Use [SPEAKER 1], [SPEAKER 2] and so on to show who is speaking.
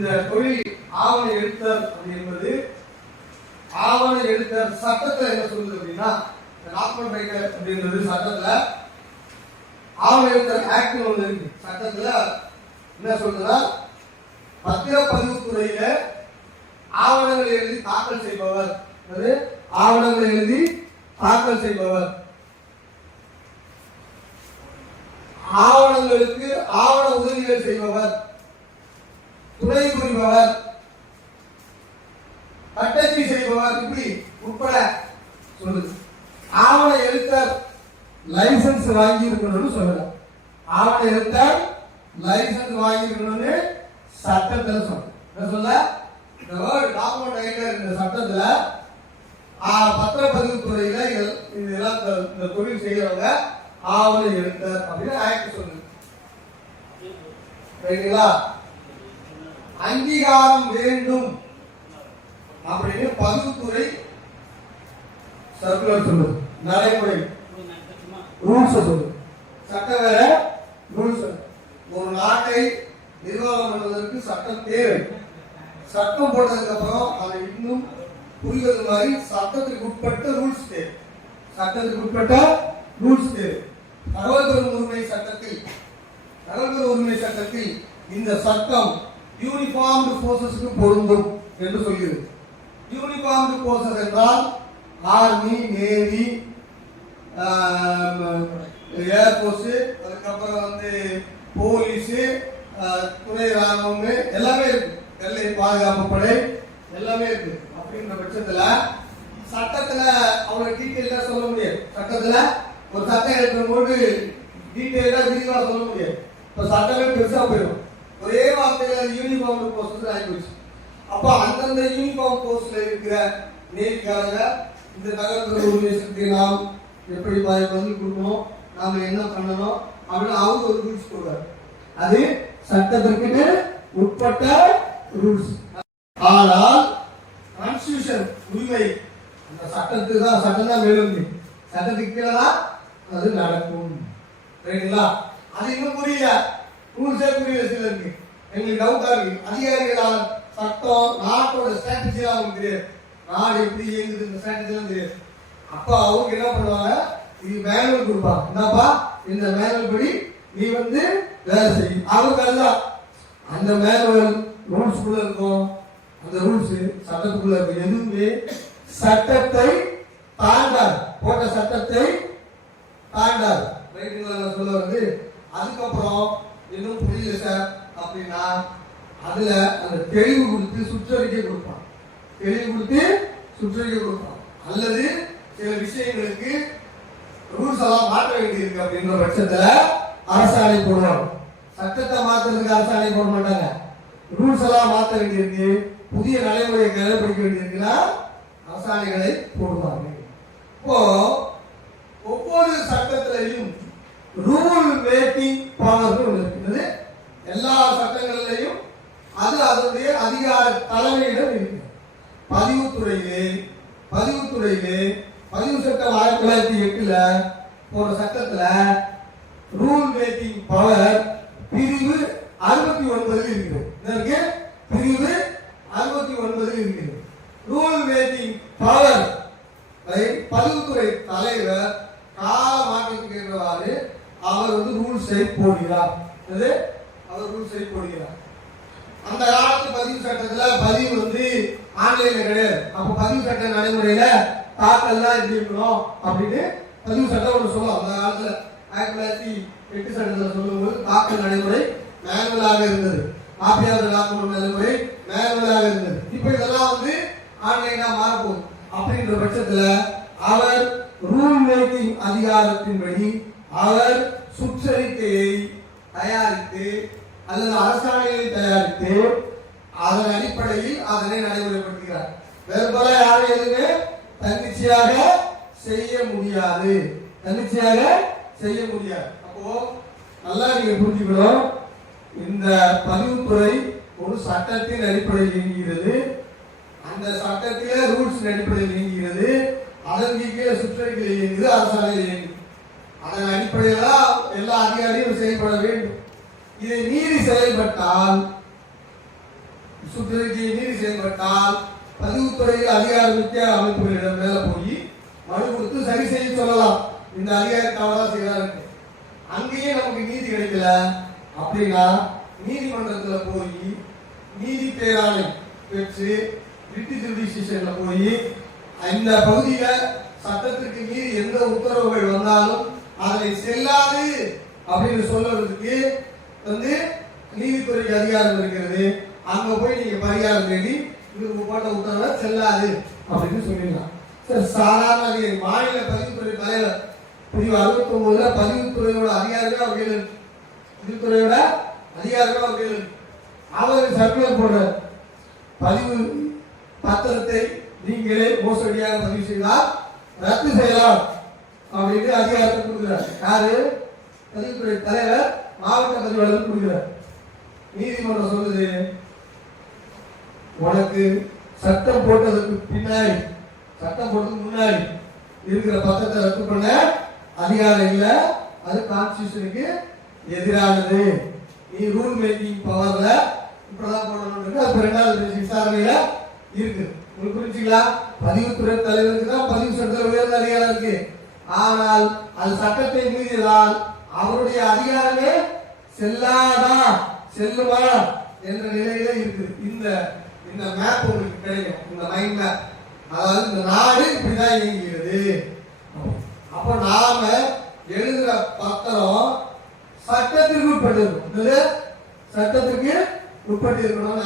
[SPEAKER 1] இந்த தொழில் ஆவண எழுத்தர் அப்படி என்பது ஆவண எழுத்தர் சட்டத்தை என்ன சொல்லுது அப்படின்னா டாக்குமெண்ட் ரைட்டர் அப்படின்றது சட்டத்துல ஆவண எழுத்தர் ஆக்ட் ஒன்று இருக்கு. சட்டத்துல என்ன சொல்றதுன்னா பத்திரப்பதிவு துறையில ஆவணங்கள் எழுதி தாக்கல் செய்பவர். அது ஆவணங்கள் எழுதி தாக்கல் செய்பவர். ஆவணங்களுக்கு ஆவண உதவிகள் செய்பவர். துணை புரிபவர் தட்டச்சு செய்பவர் இப்படி உட்பட சொல்லுது. ஆவண எழுத்தர் லைசன்ஸ் வாங்கி இருக்கணும்னு சொல்லல ஆவண எழுத்தர் லைசன்ஸ் வாங்கி இருக்கணும்னு சட்டத்துல சொல்ல என்ன சொல்ல? இந்த வேர்ட் டாக்குமெண்ட் ரைட்டர் இந்த சட்டத்துல பத்திரப்பதிவு துறையில இது- இதெல்லாம் இந்த- தொழில் செய்யறவங்க ஆவண எழுத்தர் அப்படின்னு ஆக்ட் சொல்லுது. ரைட்டுங்களா? அங்கீகாரம் வேண்டும் அப்படின்னு பதிவுத்துறை சர்க்குலர் சொல்லுது. நடைமுறை. ரூல்ஸ் சொல்லுது. சட்டம் வேற ரூல்ஸ் ஒரு நாட்டை நிர்வாகம் பண்ணுவதற்கு சட்டம் தேவை. சட்டம் போட்டதுக்கு அப்புறம் அதை இன்னும் புரிவது மாதிரி சட்டத்திற்கு உட்பட்ட ரூல்ஸ் தேவை. சட்டத்திற்கு உட்பட்ட ரூல்ஸ் தேவை. தகவல் பெறும் உரிமை சட்டத்தில் தகவல் பெறும் உரிமை சட்டத்தில் இந்த சட்டம் யூனிஃபார்ம்டு போர்சஸ்க்கு பொருந்தும் என்று சொல்கிறது. யூனிஃபார்ம்டு போர்சஸ் என்றால் ஆர்மி நேவி ஏர்போர்ஸ் அதுக்கப்புறம் வந்து போலீஸ் துணை ராணுவம் எல்லாமே இருக்கு. எல்லை பாதுகாப்பு படை எல்லாமே இருக்கு. அப்படின்ற பட்சத்துல சட்டத்துல அவங்க டீட்டெயிலா சொல்ல முடியாது. சட்டத்துல ஒரு சட்டம் எழுதுற போது டீட்டெயிலா விரிவா சொல்ல முடியாது. இப்ப சட்டமே பெருசா போயிடும். ஒரே வார்த்தையில யூனிஃபார்ம் போஸ்ட் ஆகிப்போச்சு அப்போ அப்ப அந்தந்த யூனிஃபார்ம் போஸ்ட்ல இருக்கிற நேர்காரங்க இந்த தகவல் உரிமைக்கு நாம் எப்படி பதில் கொடுக்கணும் நாம என்ன பண்ணணும் அப்படின்னு அவங்க ஒரு ரூல்ஸ் போடுவார் அது சட்டத்திற்கு உட்பட்ட ரூல்ஸ் ஆனால் கான்ஸ்டியூஷன் உரிமை அந்த சட்டத்துக்கு தான் சட்டம் தான் வேணும் சட்டத்துக்கு கீழே தான் அது நடக்கும். ரைட்டுங்களா அது இன்னும் புரியல. ரூல்ஸே புரியல சிலருக்கு. எங்களுக்கு டவுட்டாக இருக்கு அதிகாரிகளால் சட்டம் நாட்டோட ஸ்ட்ராட்டஜி அவங்களுக்கு தெரியாது. நாடு எப்படி இயங்குது இந்த ஸ்ட்ராட்டஜி எல்லாம் தெரியாது. அப்போ அவங்க என்ன பண்ணுவாங்க? இது மேனுவல் கொடுப்பாங்க. என்னப்பா? இந்த மேனுவல் படி நீ வந்து வேலை செய்யும் அவங்க அதுதான். அந்த மேனுவல் ரூல்ஸ் குள்ள இருக்கும். அந்த ரூல்ஸ் சட்டத்துக்குள்ள இருக்கும். எதுவுமே சட்டத்தை தாண்டாது. போட்ட சட்டத்தை தாண்டாது. ரைட்டுங்களா சொல்ல வந்து அதுக்கப்புறம் இன்னும் புரியல சார். அப்படின்னா அதுல அந்த தெளிவு கொடுத்து சுற்றறிக்கை கொடுப்பான். தெளிவு கொடுத்து சுற்றறிக்கை கொடுப்பான். அல்லது சில விஷயங்களுக்கு ரூல்ஸ் எல்லாம் மாற்ற வேண்டியிருக்கு அப்படின்ற பட்சத்துல அரசாணை போடுவாங்க சட்டத்தை மாத்துறதுக்கு அரசாணை போட மாட்டாங்க. ரூல்ஸ் எல்லாம் மாற்ற வேண்டியிருக்கு. புதிய நடைமுறையை கடைபிடிக்க வேண்டியிருக்குன்னா அரசாணைகளை போடுவாங்க. இப்போ ஒவ்வொரு சட்டத்திலையும் ரூல் மேக்கிங் பவர் இருக்கிறது எல்லா சட்டங்களிலையும் அது அதனுடைய அதிகார தலைமையிடம் இருக்கு. பதிவுத்துறையிலே பதிவுத்துறையிலே பதிவு சட்டம் ஆயிரத்தி தொள்ளாயிரத்தி எட்டுல போற சட்டத்துல ரூல் மேக்கிங் பவர் பிரிவு அறுபத்தி ஒன்பதில் இருக்குது பிரிவு அறுபத்தி ஒன்பதில் இருக்குது ரூல் மேக்கிங் பவர் பதிவுத்துறை தலைவர் கால மாற்றத்துக்கு ஏற்றவாறு அவர் வந்து ரூல்ஸை போடுகிறார். இது அவர் செய்ய போடுகிறார். அந்த காலத்து பதிவு சட்டத்துல பதிவு வந்து ஆன்லைன்ல கிடையாது. அப்ப பதிவு சட்ட நடைமுறையில தாக்கல் தான் எப்படி இருக்கணும் அப்படின்னு பதிவு சட்டம் ஒன்று சொல்லும் அந்த காலத்துல ஆயிரத்தி தொள்ளாயிரத்தி எட்டு சட்டத்தில் சொல்லும்போது தாக்கல் நடைமுறை மேனுவலாக இருந்தது. ஆப்பியாவது டாக்குமெண்ட் நடைமுறை மேனுவலாக இருந்தது. இப்போ இதெல்லாம் வந்து ஆன்லைனா மாறப்போகுது. அப்படின்ற பட்சத்துல அவர் ரூல் மேக்கிங் அதிகாரத்தின்படி அவர் சுற்றறிக்கையை தயாரித்து அல்லது அரசாணைகளை தயாரித்து அதன் அடிப்படையில் அதனை நடைமுறைப்படுத்துகிறார். வேறுபல யாரும் எதுவுமே தன்னிச்சையாக செய்ய முடியாது. தன்னிச்சையாக செய்ய முடியாது. அப்போ நல்லா நீங்க புரிஞ்சுக்கணும். இந்த பதிவுத்துறை ஒரு சட்டத்தின் அடிப்படையில் இயங்குகிறது. அந்த சட்டத்திலே ரூல்ஸ் அடிப்படையில் இயங்குகிறது. அதன் கீழே சுற்றறிக்கையில் இயங்குது அரசாணையில் இயங்குது. அதன் அடிப்படையில் தான் எல்லா அதிகாரியும் செயல்பட வேண்டும். இதை மீறி செயல்பட்டால் சுற்றறிக்கையை மீறி செயல்பட்டால் பதிவுத்துறையில் அதிகாரமிக்க அமைப்புகளிடம் மேல போய் மனு கொடுத்து சரி செய்ய சொல்லலாம். இந்த அதிகாரி தவறாக செய்யலாம் அங்கேயே நமக்கு நீதி கிடைக்கல. அப்படின்னா நீதிமன்றத்தில் போய் நீதி பேராணை பெற்று ரிட்டு ஜுடிஷியல்ல போய் இந்த பகுதியில் சட்டத்திற்கு மீறி எந்த உத்தரவுகள் வந்தாலும் அதை செல்லாது அப்படின்னு சொல்றதுக்கு வந்து நீதித்துறைக்கு அதிகாரம் இருக்கிறது. அங்க போய் நீங்க பரிகாரம் தேடி இதுக்கு போட்ட உத்தரவை செல்லாது அப்படின்னு சொல்லிடலாம். சார் சாதாரண அதிகாரி மாநில பதிவுத்துறை தலைவர் பிரிவு அறுபத்தி ஒன்பதுல பதிவுத்துறையோட அதிகாரமே அவர் கையில் இருக்கு. பதிவுத்துறையோட அதிகாரமே அவர் கையில் இருக்கு. அவர் சர்க்குலர் போடுறார். பதிவு பத்திரத்தை நீங்களே மோசடியாக பதிவு செய்தால் ரத்து செய்யலாம். அப்படின்னு அதிகாரத்தை கொடுக்குறார்? யாரு? பதிவுத்துறை தலைவர் மாவட்ட பதிவாளர் கொடுக்குறார். நீதிமன்றம் சொல்லுது உனக்கு சட்டம் போட்டதுக்கு பின்னாடி சட்டம் போட்டதுக்கு முன்னாடி இருக்கிற பக்கத்தை ரத்து பண்ண அதிகாரம் இல்லை. அது கான்ஸ்டியூஷனுக்கு எதிரானது. நீ ரூல் மேக்கிங் பவர்ல இப்படிதான் போடணும் அது ரெண்டாவது விசாரணையில இருக்கு. உங்களுக்கு புரிஞ்சுங்களா? பதிவுத்துறை தலைவருக்கு தான் பதிவு சட்டத்தில் உயர்ந்த அதிகாரம் இருக்கு. ஆனால் அது சட்டத்தை மீறியதால் அவருடைய அதிகாரமே செல்லாதா செல்லுமா என்ற நிலையில இருக்குது இந்த இந்த மேப் உங்களுக்கு கிடைக்கும் இந்த மைண்ட் மேப் அதாவது இந்த நாடு இப்படிதான் இயங்குகிறது அப்ப நாம எழுதுற பத்திரம் சட்டத்திற்கு உட்பட்டு இருக்கணும். என்னது? உட்பட்டு இருக்கணும்